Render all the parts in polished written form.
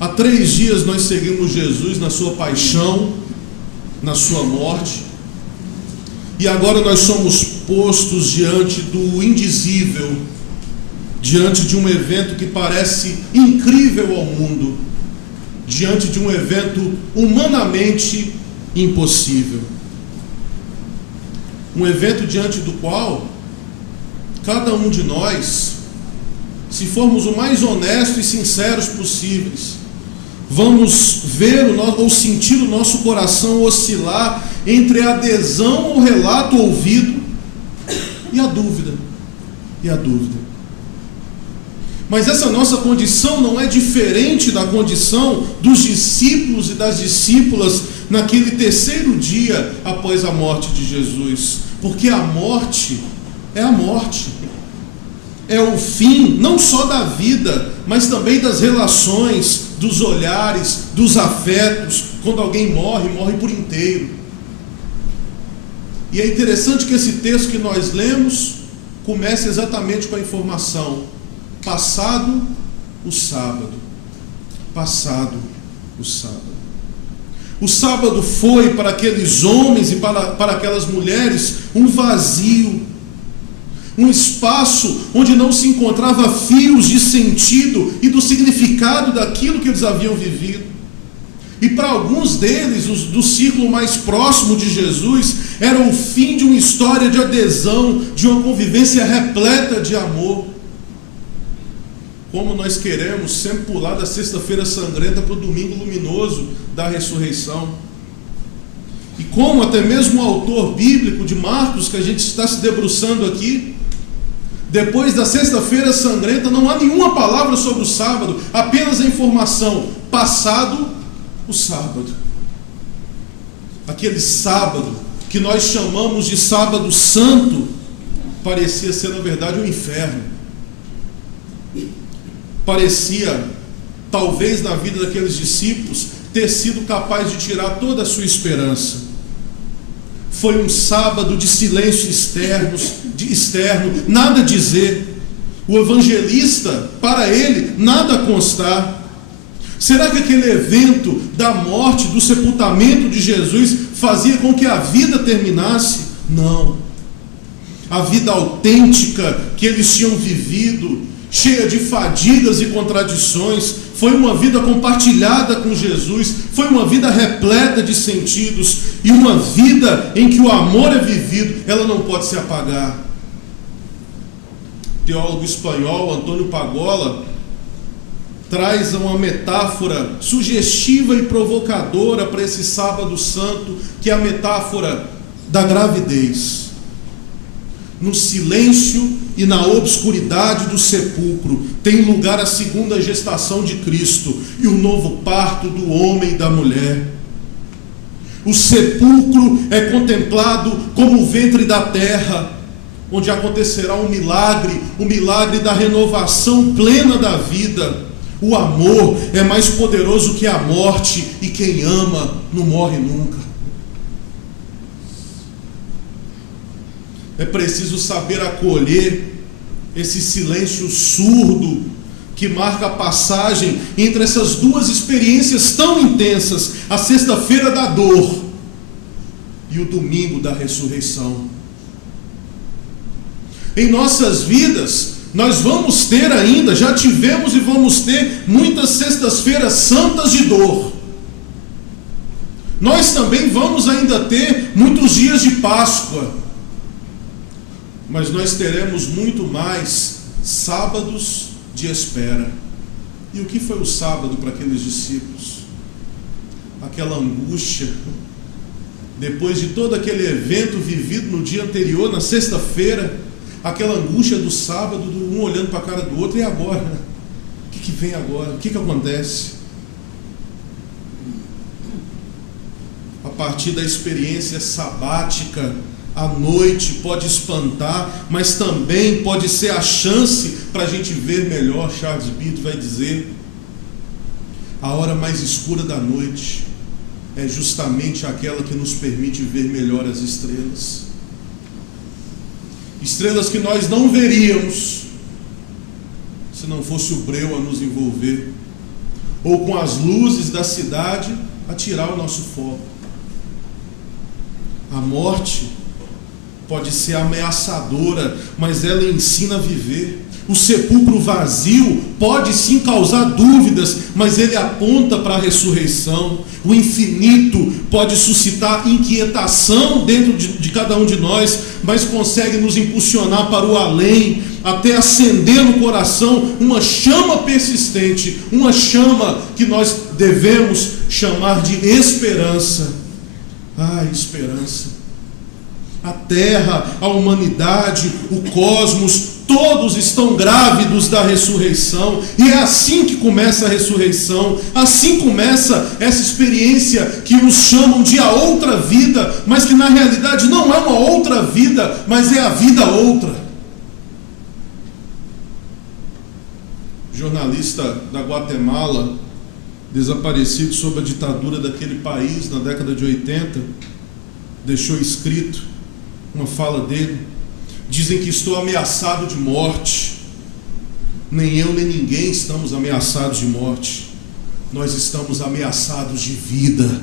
Há 3 dias nós seguimos Jesus na sua paixão, na sua morte, e agora nós somos postos diante do indizível, diante de um evento que parece incrível ao mundo, diante de um evento humanamente impossível. Um evento diante do qual cada um de nós, se formos o mais honestos e sinceros possíveis, vamos ver ou sentir o nosso coração oscilar entre a adesão ao relato ouvido e a dúvida. Mas essa nossa condição não é diferente da condição dos discípulos e das discípulas naquele 3º dia após a morte de Jesus. Porque a morte é a morte. É o fim não só da vida, mas também das relações, dos olhares, dos afetos. Quando alguém morre, morre por inteiro. E é interessante que esse texto que nós lemos começa exatamente com a informação: passado o sábado. Passado o sábado. O sábado foi para aqueles homens e para aquelas mulheres um vazio, um espaço onde não se encontrava fios de sentido e do significado daquilo que eles haviam vivido. E para alguns deles, os do círculo mais próximo de Jesus, era o fim de uma história de adesão, de uma convivência repleta de amor. Como nós queremos sempre pular da sexta-feira sangrenta para o domingo luminoso da ressurreição. E como até mesmo o autor bíblico de Marcos, que a gente está se debruçando aqui, depois da sexta-feira sangrenta não há nenhuma palavra sobre o sábado, apenas a informação: passado o sábado. Aquele sábado que nós chamamos de sábado santo parecia ser na verdade um inferno. Parecia, talvez na vida daqueles discípulos, ter sido capaz de tirar toda a sua esperança. Foi um sábado de silêncio externo, nada a dizer. O evangelista, para ele, nada a constar. Será que aquele evento da morte, do sepultamento de Jesus, fazia com que a vida terminasse? Não. A vida autêntica que eles tinham vivido, cheia de fadigas e contradições, foi uma vida compartilhada com Jesus, foi uma vida repleta de sentidos, e uma vida em que o amor é vivido, ela não pode se apagar. O teólogo espanhol Antônio Pagola traz uma metáfora sugestiva e provocadora para esse sábado santo, que é a metáfora da gravidez. No silêncio e na obscuridade do sepulcro tem lugar a segunda gestação de Cristo e o novo parto do homem e da mulher. O sepulcro é contemplado como o ventre da terra, onde acontecerá um milagre da renovação plena da vida. O amor é mais poderoso que a morte, e quem ama não morre nunca. É preciso saber acolher esse silêncio surdo que marca a passagem entre essas duas experiências tão intensas, a sexta-feira da dor e o domingo da ressurreição. Em nossas vidas, nós vamos ter ainda, já tivemos e vamos ter muitas sextas-feiras santas de dor. Nós também vamos ainda ter muitos dias de Páscoa. Mas nós teremos muito mais sábados de espera. E o que foi o sábado para aqueles discípulos? Aquela angústia, depois de todo aquele evento vivido no dia anterior, na sexta-feira, aquela angústia do sábado, um olhando para a cara do outro: e agora? O que vem agora? O que acontece? A partir da experiência sabática, a noite pode espantar, mas também pode ser a chance para a gente ver melhor. Charles Bitt vai dizer: a hora mais escura da noite é justamente aquela que nos permite ver melhor as estrelas. Estrelas que nós não veríamos se não fosse o breu a nos envolver. ou com as luzes da cidade a tirar o nosso foco. A morte pode ser ameaçadora, mas ela ensina a viver. O sepulcro vazio pode sim causar dúvidas, mas ele aponta para a ressurreição. O infinito pode suscitar inquietação dentro de cada um de nós, mas consegue nos impulsionar para o além, até acender no coração uma chama persistente, uma chama que nós devemos chamar de esperança. Esperança. A terra, a humanidade, o cosmos, todos estão grávidos da ressurreição, e é assim que começa a ressurreição, assim começa essa experiência que nos chamam de a outra vida, mas que na realidade não é uma outra vida, mas é a vida outra. Jornalista da Guatemala, desaparecido sob a ditadura daquele país na década de 80, deixou escrito uma fala dele: dizem que estou ameaçado de morte. Nem eu nem ninguém estamos ameaçados de morte. Nós estamos ameaçados de vida,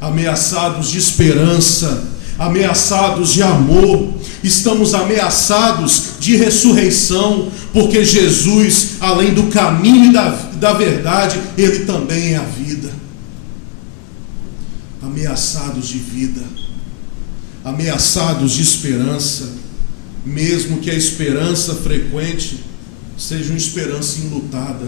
ameaçados de esperança, ameaçados de amor. Estamos ameaçados de ressurreição, porque Jesus, além do caminho e da verdade, Ele também é a vida. Ameaçados de vida, ameaçados de esperança, mesmo que a esperança frequente seja uma esperança enlutada,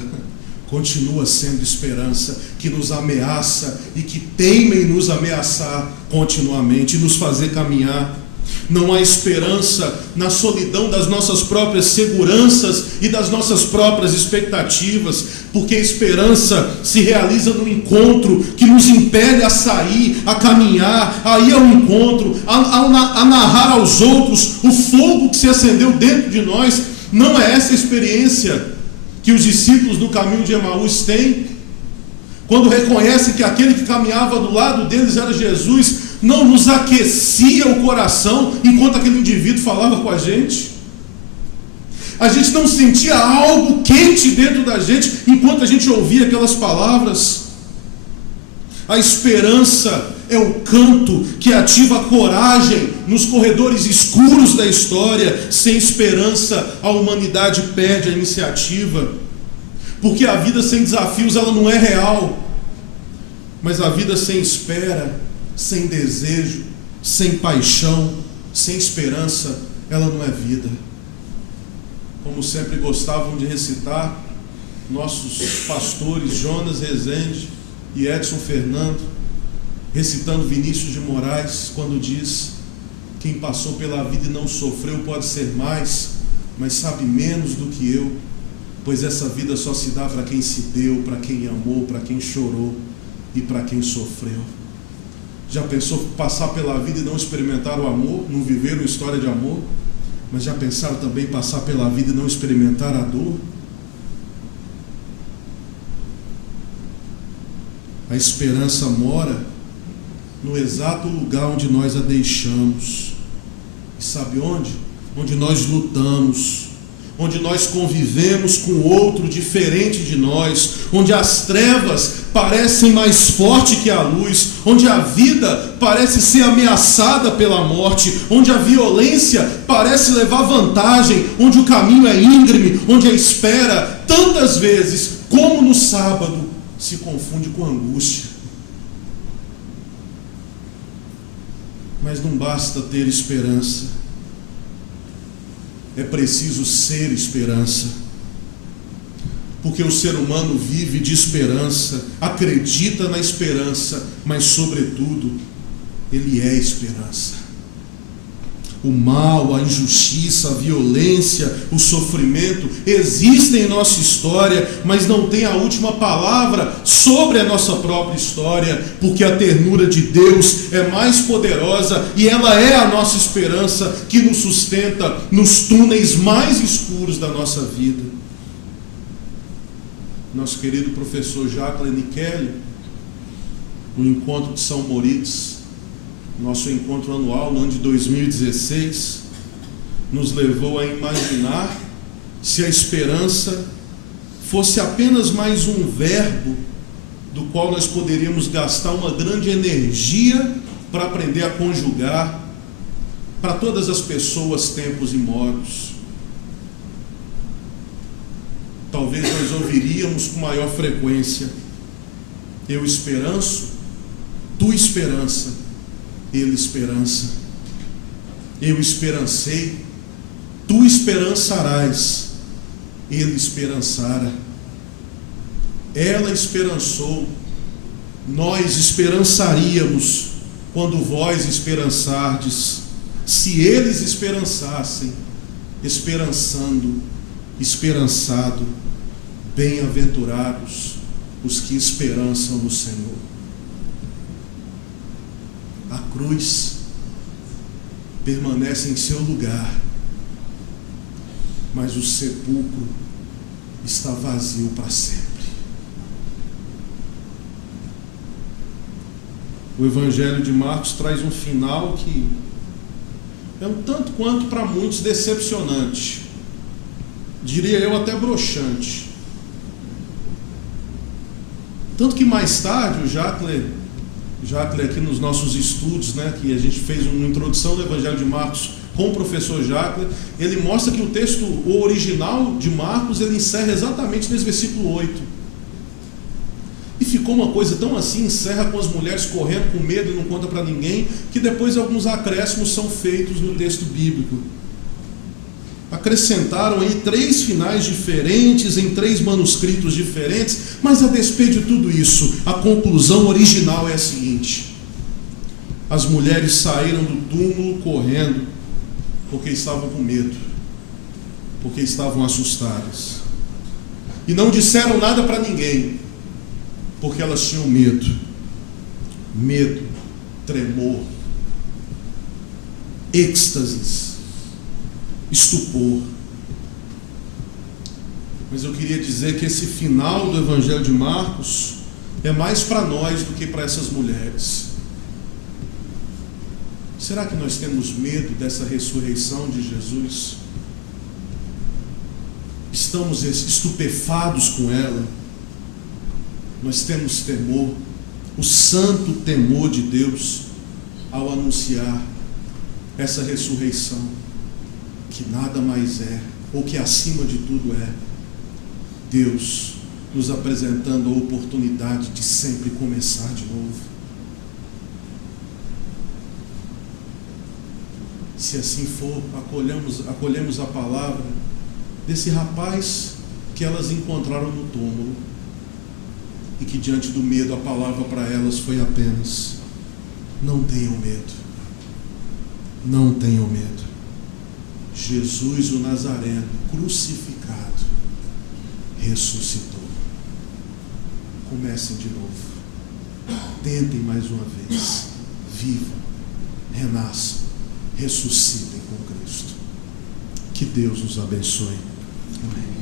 continua sendo esperança que nos ameaça e que teima em nos ameaçar continuamente e nos fazer caminhar. Não há esperança na solidão das nossas próprias seguranças e das nossas próprias expectativas, porque a esperança se realiza no encontro que nos impele a sair, a caminhar, a ir ao encontro, a narrar aos outros o fogo que se acendeu dentro de nós. Não é essa experiência que os discípulos do caminho de Emaús têm, quando reconhecem que aquele que caminhava do lado deles era Jesus. Não nos aquecia o coração enquanto aquele indivíduo falava com a gente? A gente não sentia algo quente dentro da gente enquanto a gente ouvia aquelas palavras? A esperança é o canto que ativa a coragem nos corredores escuros da história. Sem esperança, a humanidade perde a iniciativa, porque a vida sem desafios ela não é real, mas a vida sem espera, sem desejo, sem paixão, sem esperança, ela não é vida. Como sempre gostavam de recitar nossos pastores Jonas Rezende e Edson Fernando, recitando Vinícius de Moraes, quando diz: quem passou pela vida e não sofreu pode ser mais, mas sabe menos do que eu, pois essa vida só se dá para quem se deu, para quem amou, para quem chorou e para quem sofreu. Já pensou passar pela vida e não experimentar o amor, não viver uma história de amor? Mas já pensaram também passar pela vida e não experimentar a dor? A esperança mora no exato lugar onde nós a deixamos. E sabe onde? Onde nós lutamos, onde nós convivemos com outro diferente de nós, onde as trevas parecem mais fortes que a luz, onde a vida parece ser ameaçada pela morte, onde a violência parece levar vantagem, onde o caminho é íngreme, onde a espera, tantas vezes, como no sábado, se confunde com angústia. Mas não basta ter esperança, é preciso ser esperança, porque o ser humano vive de esperança, acredita na esperança, mas sobretudo, ele é esperança. O mal, a injustiça, a violência, o sofrimento existem em nossa história, mas não tem a última palavra sobre a nossa própria história, porque a ternura de Deus é mais poderosa e ela é a nossa esperança que nos sustenta nos túneis mais escuros da nossa vida. Nosso querido professor Jacqueline Kelly, no encontro de São Moritz, nosso encontro anual no ano de 2016, nos levou a imaginar se a esperança fosse apenas mais um verbo do qual nós poderíamos gastar uma grande energia para aprender a conjugar para todas as pessoas, tempos e modos. Talvez nós ouviríamos com maior frequência: eu esperanço, tu esperança, ele esperança. Eu esperancei, tu esperançarás, ele esperançara. Ela esperançou, nós esperançaríamos quando vós esperançardes. Se eles esperançassem, esperançando, esperançado, bem-aventurados os que esperançam no Senhor. A cruz permanece em seu lugar, mas o sepulcro está vazio para sempre. O Evangelho de Marcos traz um final que é um tanto quanto para muitos decepcionante, diria eu até broxante. Tanto que mais tarde o Jacler aqui nos nossos estudos, que a gente fez uma introdução do Evangelho de Marcos com o professor Jacler, ele mostra que o original de Marcos, ele encerra exatamente nesse versículo 8. E ficou uma coisa tão assim, encerra com as mulheres correndo com medo e não conta para ninguém, que depois alguns acréscimos são feitos no texto bíblico. Acrescentaram aí 3 finais diferentes em 3 manuscritos diferentes, mas a despeito de tudo isso, a conclusão original é a seguinte: as mulheres saíram do túmulo correndo, porque estavam com medo, porque estavam assustadas, e não disseram nada para ninguém, porque elas tinham medo, tremor, êxtases, estupor. Mas eu queria dizer que esse final do Evangelho de Marcos é mais para nós do que para essas mulheres. Será que nós temos medo dessa ressurreição de Jesus? Estamos estupefados com ela? Nós temos temor, o santo temor de Deus, ao anunciar essa ressurreição, que nada mais é, ou que acima de tudo é, Deus nos apresentando a oportunidade de sempre começar de novo. Se assim for, acolhemos a palavra desse rapaz que elas encontraram no túmulo, e que diante do medo a palavra para elas foi apenas: não tenham medo, não tenham medo. Jesus o Nazareno, crucificado, ressuscitou. Comecem de novo, tentem mais uma vez, vivam, renasçam, ressuscitem com Cristo. Que Deus nos abençoe. Amém.